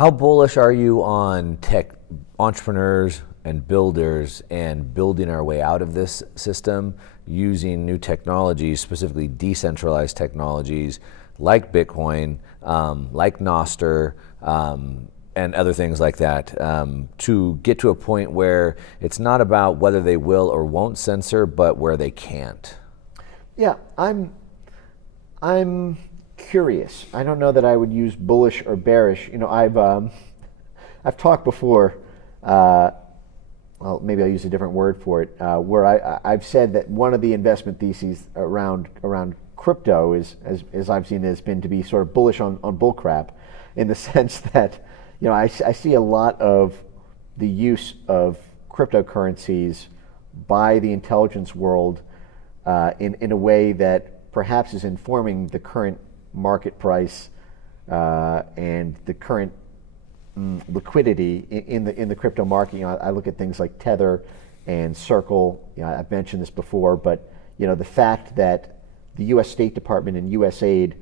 How bullish are you on tech entrepreneurs and builders and building our way out of this system using new technologies, specifically decentralized technologies like Bitcoin, like Nostr, and other things like that, to get to a point where it's not about whether they will or won't censor, but where they can't? Yeah, I'm curious. I don't know that I would use bullish or bearish. I've talked before. Well, maybe I'll use a different word for it. Where I've said that one of the investment theses around crypto is, as I've seen, has been to be sort of bullish on bullcrap, in the sense that I see a lot of the use of cryptocurrencies by the intelligence world in a way that perhaps is informing the current market price and the current liquidity in the crypto market. I look at things like Tether and Circle. I've mentioned this before, but the fact that the U.S. State Department and USAID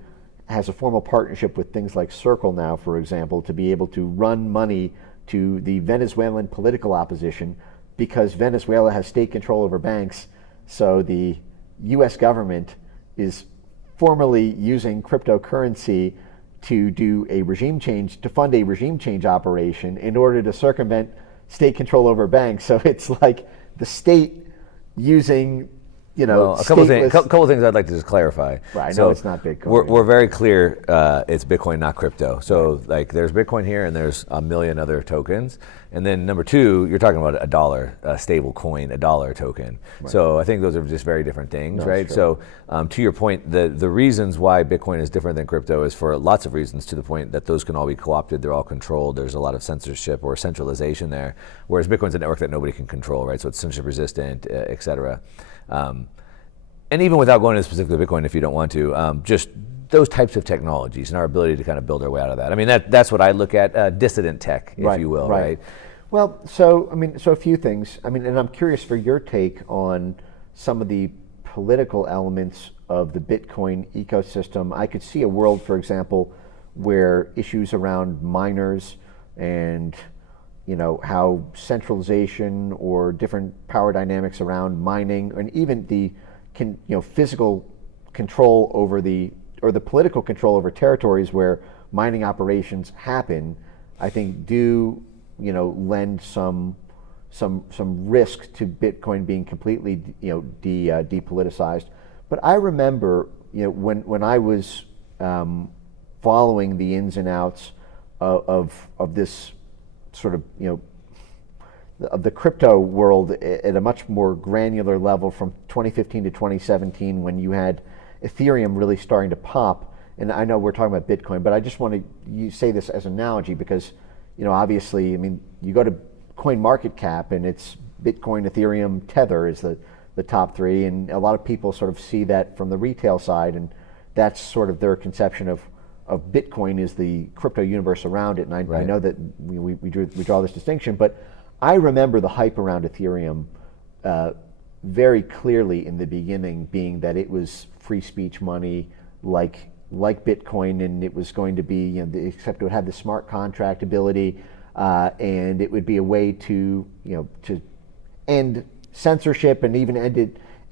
has a formal partnership with things like Circle now, for example, to be able to run money to the Venezuelan political opposition, because Venezuela has state control over banks. So the U.S. government is formally using cryptocurrency to do a regime change, to fund a regime change operation in order to circumvent state control over banks. So it's like the state using a couple of things I'd like to just clarify. Right, I know it's not Bitcoin. We're very clear it's Bitcoin, not crypto. So like there's Bitcoin here and there's a million other tokens. And then number two, you're talking about a dollar, a stable coin, a dollar token. Right. So I think those are just very different things, right? True. So to your point, the reasons why Bitcoin is different than crypto is for lots of reasons, to the point that those can all be co-opted, they're all controlled, there's a lot of censorship or centralization there, whereas Bitcoin's a network that nobody can control, right? So it's censorship resistant, et cetera. And even without going into specifically Bitcoin, if you don't want to, just those types of technologies and our ability to kind of build our way out of that. I mean, that's what I look at, dissident tech, if you will, right? Well, so a few things. And I'm curious for your take on some of the political elements of the Bitcoin ecosystem. I could see a world, for example, where issues around miners and how centralization or different power dynamics around mining, and even the physical control over the political control over territories where mining operations happen, I think do lend some risk to Bitcoin being completely depoliticized. But I remember when I was following the ins and outs of this sort of of the crypto world at a much more granular level from 2015 to 2017, when you had Ethereum really starting to pop. And I know we're talking about Bitcoin, but I just want to say this as an analogy because, obviously, you go to CoinMarketCap and it's Bitcoin, Ethereum, Tether is the top three, and a lot of people sort of see that from the retail side, and that's sort of their conception of Bitcoin is the crypto universe around it. And I know that we draw this distinction, but I remember the hype around Ethereum very clearly in the beginning being that it was free speech money like Bitcoin, and it was going to be, except it would have the smart contract ability, and it would be a way to end censorship and even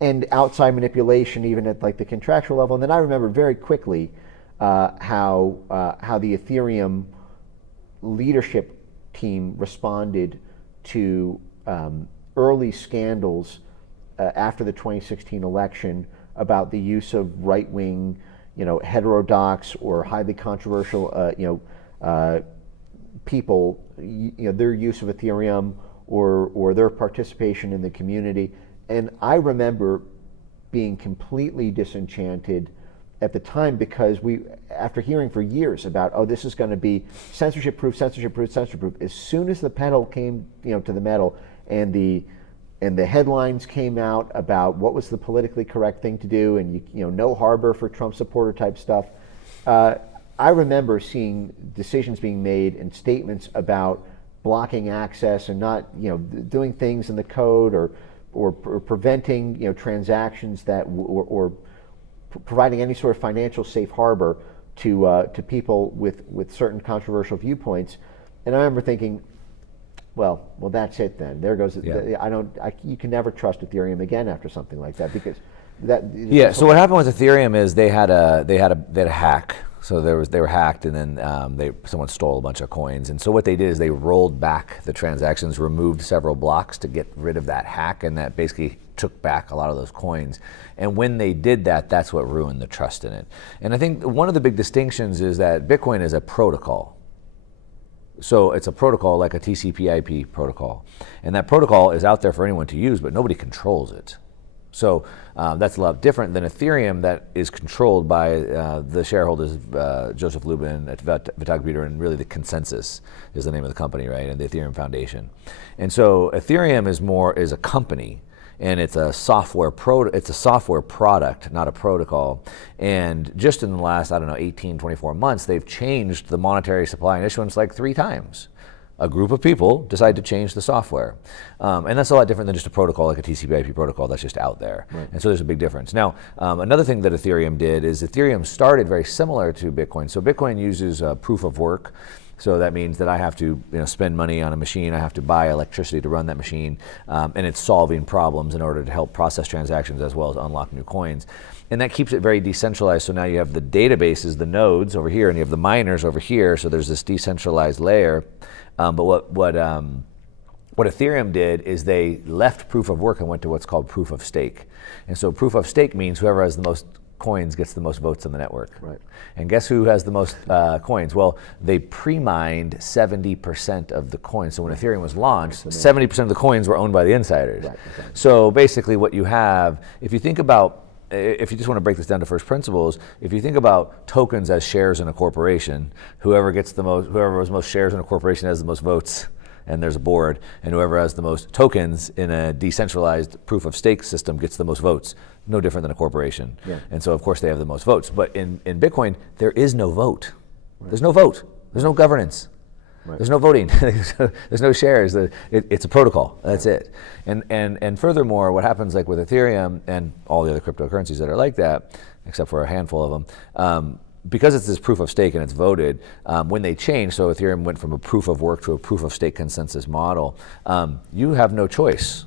end outside manipulation, even at like the contractual level. And then I remember very quickly how the Ethereum leadership team responded to early scandals after the 2016 election about the use of right-wing, heterodox or highly controversial, people, their use of Ethereum or their participation in the community. And I remember being completely disenchanted at the time, because after hearing for years about, this is going to be censorship proof, as soon as the pedal came, to the metal, and the headlines came out about what was the politically correct thing to do, and no harbor for Trump supporter type stuff. I remember seeing decisions being made and statements about blocking access and not, doing things in the code or preventing, transactions that or providing any sort of financial safe harbor to people with certain controversial viewpoints. And I remember thinking, well, that's it then. There goes. Yeah. You can never trust Ethereum again after something like that because that. Yeah. So what happened with Ethereum is they had a hack. So they were hacked, and then someone stole a bunch of coins. And so what they did is they rolled back the transactions, removed several blocks to get rid of that hack, and that basically took back a lot of those coins. And when they did that, that's what ruined the trust in it. And I think one of the big distinctions is that Bitcoin is a protocol. So it's a protocol like a TCP/IP protocol, and that protocol is out there for anyone to use, but nobody controls it. So that's a lot different than Ethereum that is controlled by the shareholders, Joseph Lubin, Vitalik Buterin, and really the Consensus is the name of the company, right? And the Ethereum Foundation. And so Ethereum is a company, and it's a software product, not a protocol. And just in the last, 18, 24 months, they've changed the monetary supply and issuance like 3 times. A group of people decide to change the software. And that's a lot different than just a protocol like a TCP/IP protocol that's just out there. Right. And so there's a big difference. Now, another thing that Ethereum did is Ethereum started very similar to Bitcoin. So Bitcoin uses proof of work. So that means that I have to spend money on a machine, I have to buy electricity to run that machine, and it's solving problems in order to help process transactions as well as unlock new coins. And that keeps it very decentralized. So now you have the databases, the nodes over here, and you have the miners over here, so there's this decentralized layer. But what Ethereum did is they left proof of work and went to what's called proof of stake. And so proof of stake means whoever has the most coins gets the most votes in the network. Right. And guess who has the most coins? Well, they pre-mined 70% of the coins. So when Ethereum was launched, 70% of the coins were owned by the insiders. Right, exactly. So basically what you have, if you just want to break this down to first principles, if you think about tokens as shares in a corporation, whoever has most shares in a corporation has the most votes, and there's a board, and whoever has the most tokens in a decentralized proof of stake system gets the most votes. No different than a corporation. Yeah. And so of course they have the most votes. But in Bitcoin, there is no vote. Right. There's no vote. There's no governance. Right. There's no voting. There's no shares. It's a protocol. That's it. And furthermore, what happens like with Ethereum and all the other cryptocurrencies that are like that, except for a handful of them, because it's this proof of stake and it's voted, when they change, so Ethereum went from a proof of work to a proof of stake consensus model, you have no choice.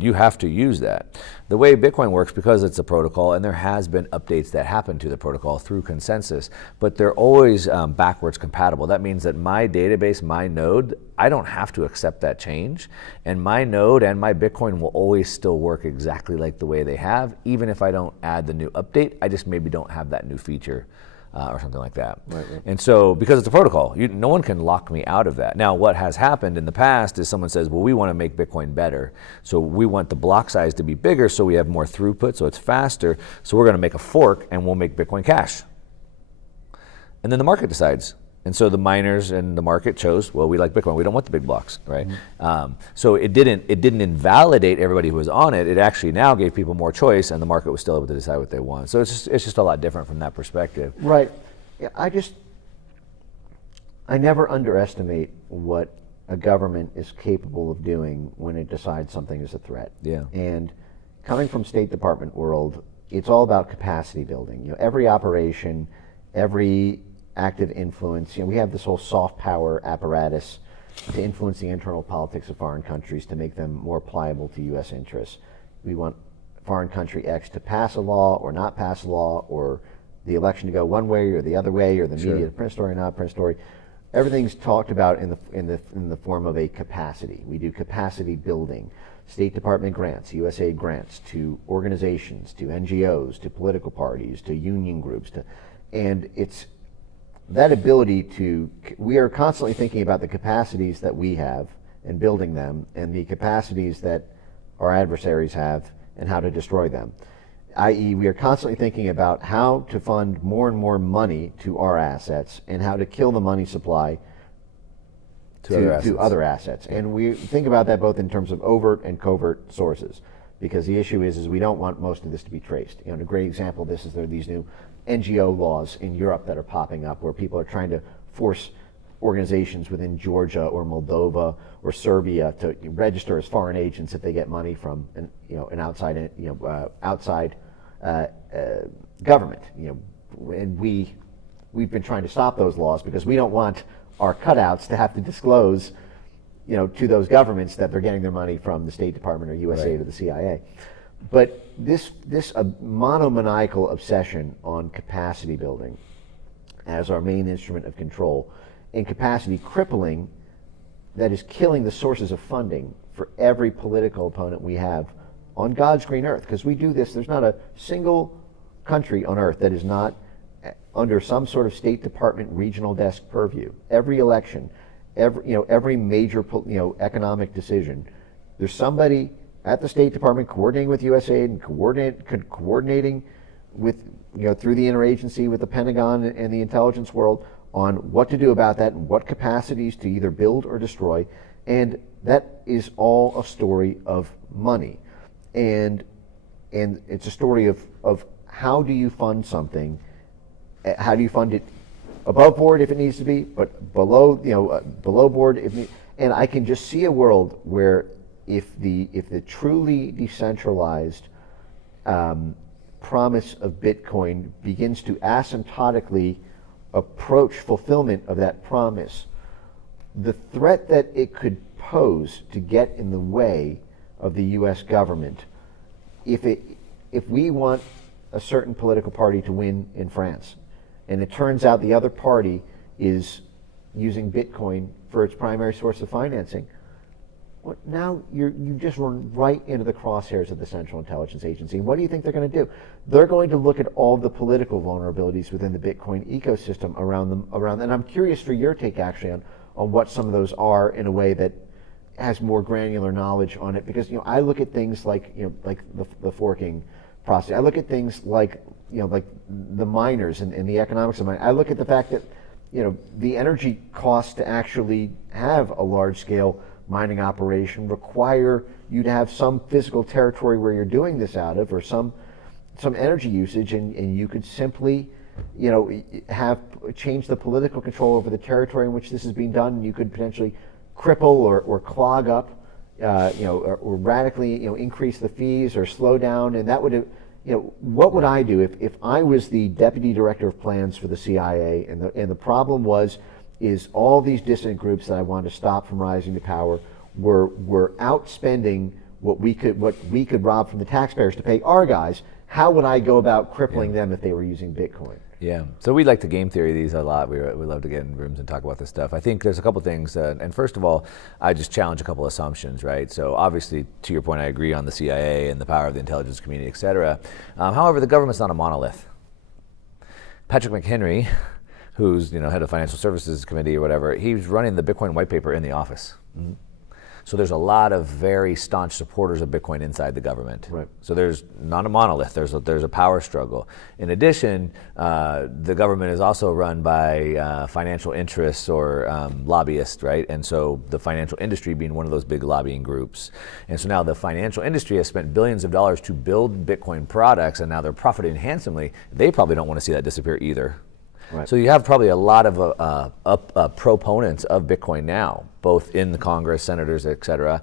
You have to use that. The way Bitcoin works, because it's a protocol, and there has been updates that happen to the protocol through consensus, but they're always backwards compatible. That means that my database, my node, I don't have to accept that change, and my node and my Bitcoin will always still work exactly like the way they have, even if I don't add the new update. I just maybe don't have that new feature. Or something like that. Right. And so, because it's a protocol, no one can lock me out of that. Now, what has happened in the past is someone says, well, we want to make Bitcoin better. So we want the block size to be bigger so we have more throughput, so it's faster. So we're going to make a fork and we'll make Bitcoin Cash. And then the market decides. And so the miners and the market chose, well, we like Bitcoin. We don't want the big blocks, right? Mm-hmm. So it didn't invalidate everybody who was on it. It actually now gave people more choice, and the market was still able to decide what they want. So it's just a lot different from that perspective. Right. Yeah, I never underestimate what a government is capable of doing when it decides something is a threat. Yeah. And coming from State Department world, it's all about capacity building. Every operation, every active influence. We have this whole soft power apparatus to influence the internal politics of foreign countries to make them more pliable to U.S. interests. We want foreign country X to pass a law or not pass a law, or the election to go one way or the other way, or the media to print story or not print story. Everything's talked about in the form of a capacity. We do capacity building. State Department grants, USAID grants to organizations, to NGOs, to political parties, to union groups, and it's that ability we are constantly thinking about the capacities that we have and building them, and the capacities that our adversaries have and how to destroy them. I.e., we are constantly thinking about how to fund more and more money to our assets and how to kill the money supply to other assets. And we think about that both in terms of overt and covert sources, because the issue is we don't want most of this to be traced. A great example of this is there are these new NGO laws in Europe that are popping up where people are trying to force organizations within Georgia or Moldova or Serbia to register as foreign agents if they get money from an outside government. And we've been trying to stop those laws because we don't want are cutouts to have to disclose, to those governments that they're getting their money from the State Department or USAID or the CIA. But this monomaniacal obsession on capacity building as our main instrument of control, and capacity crippling, that is killing the sources of funding for every political opponent we have on God's green earth. Because we do this, there's not a single country on earth that is not under some sort of State Department regional desk purview. Every election, every major economic decision, there's somebody at the State Department coordinating with USAID and coordinating with, through the interagency with the Pentagon and the intelligence world on what to do about that and what capacities to either build or destroy. And that is all a story of money. And it's a story of how do you fund something, how do you fund it above board if it needs to be, but below board if need. And I can just see a world where if the truly decentralized promise of Bitcoin begins to asymptotically approach fulfillment of that promise, the threat that it could pose to get in the way of the U.S. government, if we want a certain political party to win in France, and it turns out the other party is using Bitcoin for its primary source of financing, well, now you just run right into the crosshairs of the Central Intelligence Agency. And what do you think they're going to do? They're going to look at all the political vulnerabilities within the Bitcoin ecosystem around them. And I'm curious for your take actually on what some of those are in a way that has more granular knowledge on it. Because I look at things like the forking process. I look at things like the miners and the economics of mining. I look at the fact that the energy costs to actually have a large scale mining operation require you to have some physical territory where you're doing this out of, or some energy usage, and you could simply have change the political control over the territory in which this is being done, and you could potentially cripple or clog up, or radically increase the fees or slow down. And that would what would I do if I was the deputy director of plans for the CIA, and the problem is all these dissident groups that I wanted to stop from rising to power were outspending what we could rob from the taxpayers to pay our guys. How would I go about crippling them if they were using Bitcoin? Yeah, so we like to game theory these a lot. We love to get in rooms and talk about this stuff. I think there's a couple things, and first of all, I just challenge a couple assumptions, right? So obviously, to your point, I agree on the CIA and the power of the intelligence community, et cetera. However, the government's not a monolith. Patrick McHenry, who's head of Financial Services Committee or whatever, he's running the Bitcoin white paper in the office. Mm-hmm. So there's a lot of very staunch supporters of Bitcoin inside the government. Right. So there's not a monolith. There's a power struggle. In addition, the government is also run by financial interests or lobbyists, right? And so the financial industry being one of those big lobbying groups. And so now the financial industry has spent billions of dollars to build Bitcoin products, and now they're profiting handsomely. They probably don't want to see that disappear either. Right. So you have probably a lot of proponents of Bitcoin now, both in the Congress, senators, et cetera.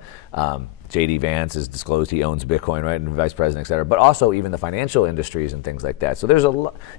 J.D. Vance has disclosed he owns Bitcoin, right, and vice president, et cetera, but also even the financial industries and things like that. So there's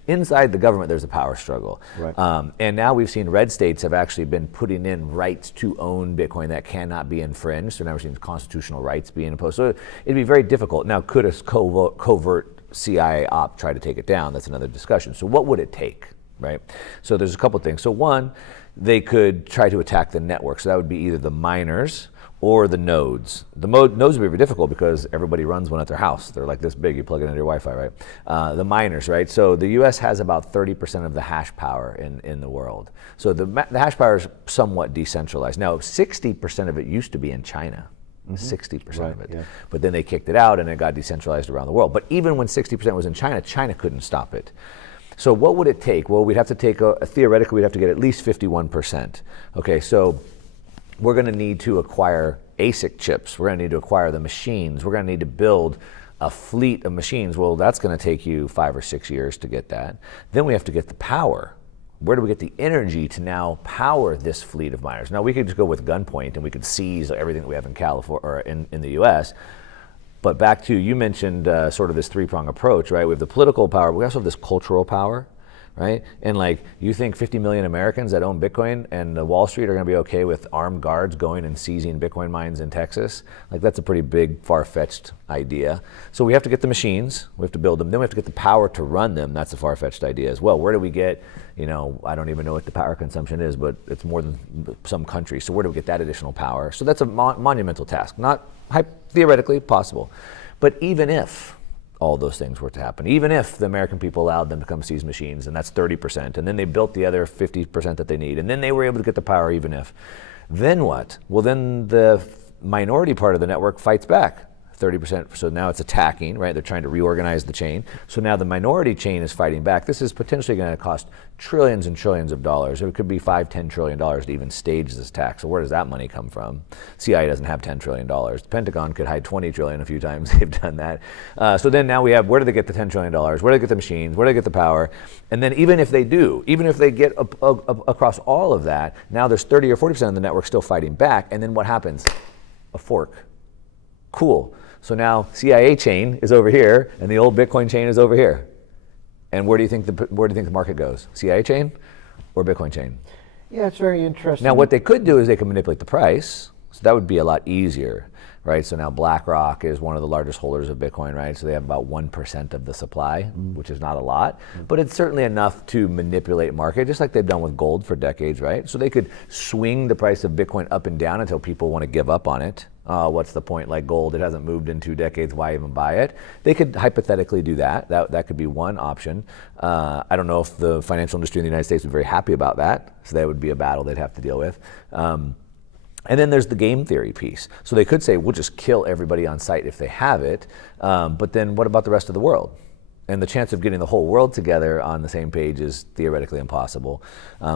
inside the government, there's a power struggle. Right. And now we've seen red states have actually been putting in rights to own Bitcoin that cannot be infringed. So now we're seeing constitutional rights being imposed. So it'd be very difficult. Now, could a covert CIA op try to take it down? That's another discussion. So what would it take? Right. So there's a couple things. So one, they could try to attack the network. So that would be either the miners or the nodes. The nodes would be very difficult because everybody runs one at their house. They're like this big. You plug it into your Wi-Fi, right? The miners, right? So the U.S. has about 30% of the hash power in the world. So the hash power is somewhat decentralized. Now, 60% of it used to be in China. 60% of it. Yeah. But then they kicked it out and it got decentralized around the world. But even when 60% was in China, China couldn't stop it. So what would it take? Well, we'd have to take, theoretically, we'd have to get at least 51%. Okay, so we're going to need to acquire ASIC chips. We're going to need to acquire the machines. We're going to need to build a fleet of machines. Well, that's going to take you 5 or 6 years to get that. Then we have to get the power. Where do we get the energy to now power this fleet of miners? Now, we could just go with gunpoint and we could seize everything that we have in California or in the U.S., but back to, you mentioned sort of this three-prong approach, right? We have the political power, but we also have this cultural power, right? And like, you think 50 million Americans that own Bitcoin and the Wall Street are going to be okay with armed guards going and seizing Bitcoin mines in Texas? Like, that's a pretty big, far-fetched idea. So we have to get the machines, we have to build them, then we have to get the power to run them. That's a far-fetched idea as well. Where do we get, I don't even know what the power consumption is, but it's more than some countries. So where do we get that additional power? So that's a monumental task, not theoretically possible. But even if all those things were to happen, even if the American people allowed them to come seize machines, and that's 30%, and then they built the other 50% that they need, and then they were able to get the power even if, then what? Well, then the minority part of the network fights back. 30%, so now it's attacking, right? They're trying to reorganize the chain. So now the minority chain is fighting back. This is potentially going to cost trillions and trillions of dollars. It could be $5-10 trillion to even stage this attack. So where does that money come from? CIA doesn't have $10 trillion. The Pentagon could hide 20 trillion a few times. They've done that. So then now we have, where do they get the $10 trillion? Where do they get the machines? Where do they get the power? And then even if they get across all of that, now there's 30 or 40% of the network still fighting back. And then what happens? A fork. Cool. So now CIA chain is over here, and the old Bitcoin chain is over here. And where do you think the market goes? CIA chain or Bitcoin chain? Yeah, it's very interesting. Now, what they could do is they can manipulate the price. So that would be a lot easier, right? So now BlackRock is one of the largest holders of Bitcoin, right? So they have about 1% of the supply, which is not a lot, but it's certainly enough to manipulate market, just like they've done with gold for decades, right? So they could swing the price of Bitcoin up and down until people want to give up on it. What's the point? Like gold, it hasn't moved in 2 decades. Why even buy it? They could hypothetically do that. That could be one option. I don't know if the financial industry in the United States would be very happy about that. So that would be a battle they'd have to deal with. And then there's the game theory piece. So they could say, we'll just kill everybody on site if they have it. But then what about the rest of the world? And the chance of getting the whole world together on the same page is theoretically impossible.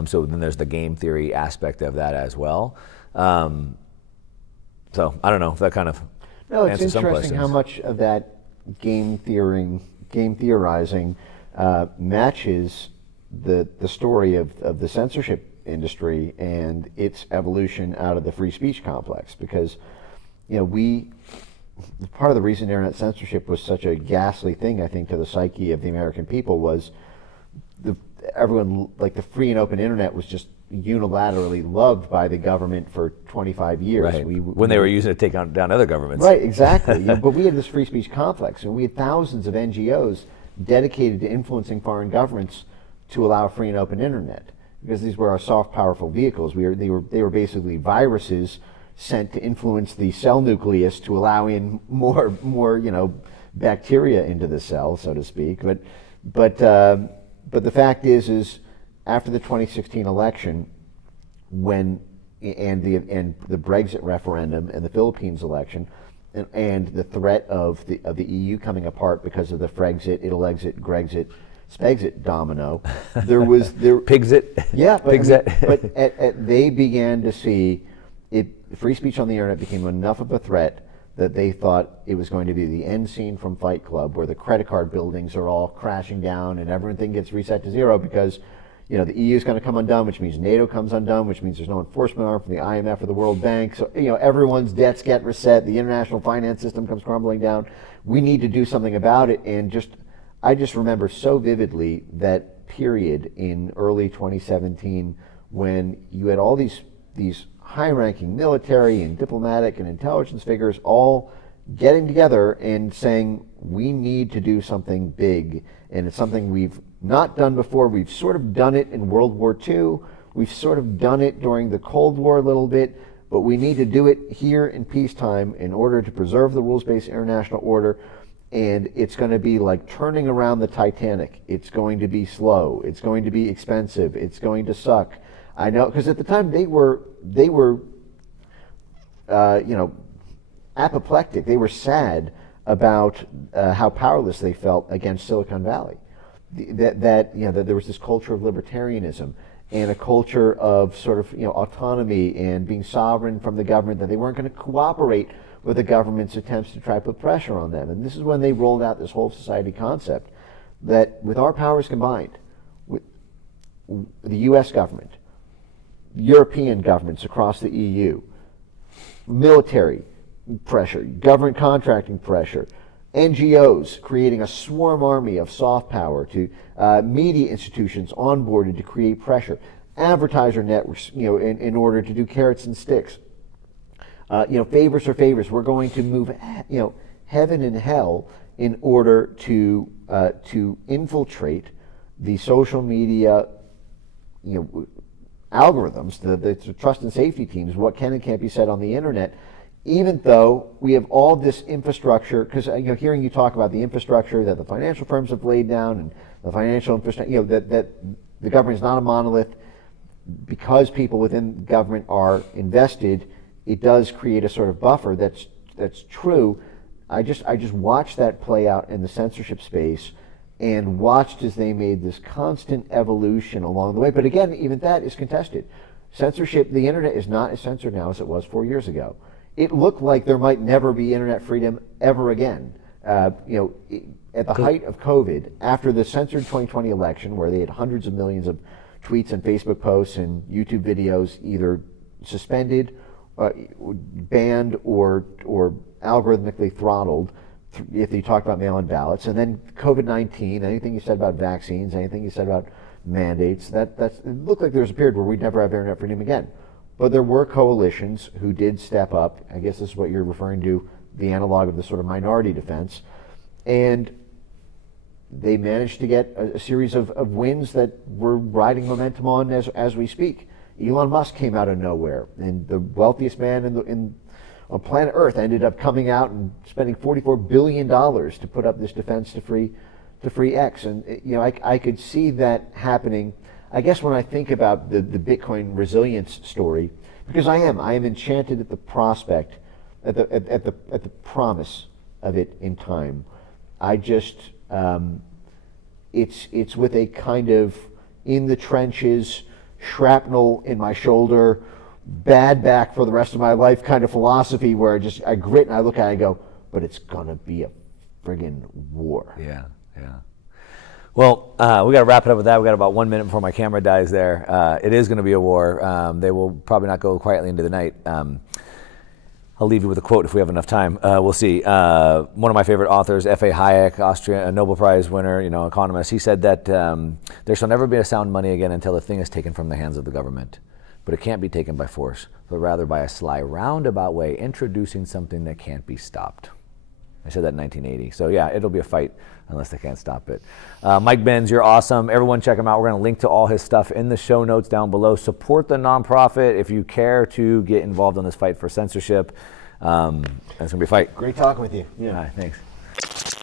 So then there's the game theory aspect of that as well. So I don't know if that kind of answers some questions. No, it's interesting how much of that game theorizing matches the story of the censorship industry and its evolution out of the free speech complex. Because, part of the reason internet censorship was such a ghastly thing, I think, to the psyche of the American people was everyone, like the free and open internet was just unilaterally loved by the government for 25 years. Right. When they were using it to take down other governments. Right, exactly. But we had this free speech complex, and we had thousands of NGOs dedicated to influencing foreign governments to allow a free and open internet, because these were our soft, powerful vehicles. They were basically viruses sent to influence the cell nucleus to allow in more bacteria into the cell, so to speak. But the fact is after the 2016 election, and the Brexit referendum and the Philippines election, and the threat of the EU coming apart because of the Frexit, it'll exit, Grexit, Spexit domino, Pigsit. Yeah, Pigsit. But they began to see free speech on the internet became enough of a threat that they thought it was going to be the end scene from Fight Club, where the credit card buildings are all crashing down and everything gets reset to zero because the EU is going to come undone, which means NATO comes undone, which means there's no enforcement arm from the IMF or the World Bank. So everyone's debts get reset. The international finance system comes crumbling down. We need to do something about it. And I just remember so vividly that period in early 2017 when you had all these high-ranking military and diplomatic and intelligence figures all getting together and saying, we need to do something big, and it's something we've not done before. We've sort of done it in World War II. We've sort of done it during the Cold War a little bit, but we need to do it here in peacetime in order to preserve the rules-based international order. And it's going to be like turning around the Titanic. It's going to be slow. It's going to be expensive. It's going to suck. I know, because at the time they were apoplectic. They were sad about how powerless they felt against Silicon Valley. That there was this culture of libertarianism and a culture of sort of autonomy and being sovereign from the government, that they weren't going to cooperate with the government's attempts to try to put pressure on them. And this is when they rolled out this whole society concept that with our powers combined, with the US government, European governments across the EU, military pressure, government contracting pressure, NGOs creating a swarm army of soft power, to media institutions onboarded to create pressure, advertiser networks, in order to do carrots and sticks. Favors for favors. We're going to move, heaven and hell in order to infiltrate the social media, algorithms, the trust and safety teams, what can and can't be said on the internet, even though we have all this infrastructure. Because hearing you talk about the infrastructure that the financial firms have laid down, and the financial infrastructure, that the government is not a monolith. Because people within government are invested, it does create a sort of buffer. That's true. I just watched that play out in the censorship space, and watched as they made this constant evolution along the way. But again, even that is contested. Censorship, the internet is not as censored now as it was 4 years ago. It looked like there might never be internet freedom ever again. At the height of COVID, after the censored 2020 election, where they had hundreds of millions of tweets and Facebook posts and YouTube videos either suspended, banned, or algorithmically throttled, if you talk about mail-in ballots, and then COVID-19, anything you said about vaccines, anything you said about mandates, it looked like there was a period where we'd never have internet freedom again. But there were coalitions who did step up. I guess this is what you're referring to, the analog of the sort of minority defense. And they managed to get a series of wins that we're riding momentum on as we speak. Elon Musk came out of nowhere, and the wealthiest man on planet Earth ended up coming out and spending $44 billion to put up this defense to free X. And I could see that happening. I guess when I think about the Bitcoin resilience story, because I am enchanted at the prospect, at the promise of it in time. I just it's with a kind of in the trenches, shrapnel in my shoulder, bad back for the rest of my life kind of philosophy, where I grit and I look at it and I go, but it's gonna be a friggin' war. Yeah. Well, we got to wrap it up with that. We got about 1 minute before my camera dies there. It is going to be a war. They will probably not go quietly into the night. I'll leave you with a quote if we have enough time. We'll see. One of my favorite authors, F.A. Hayek, Austrian, a Nobel Prize winner, economist, he said that there shall never be a sound money again until the thing is taken from the hands of the government. But it can't be taken by force, but rather by a sly roundabout way, introducing something that can't be stopped. I said that in 1980. So yeah, it'll be a fight unless they can't stop it. Mike Benz, you're awesome. Everyone check him out. We're going to link to all his stuff in the show notes down below. Support the nonprofit if you care to get involved in this fight for censorship. It's going to be a fight. Great talking with you. Yeah. All right, thanks.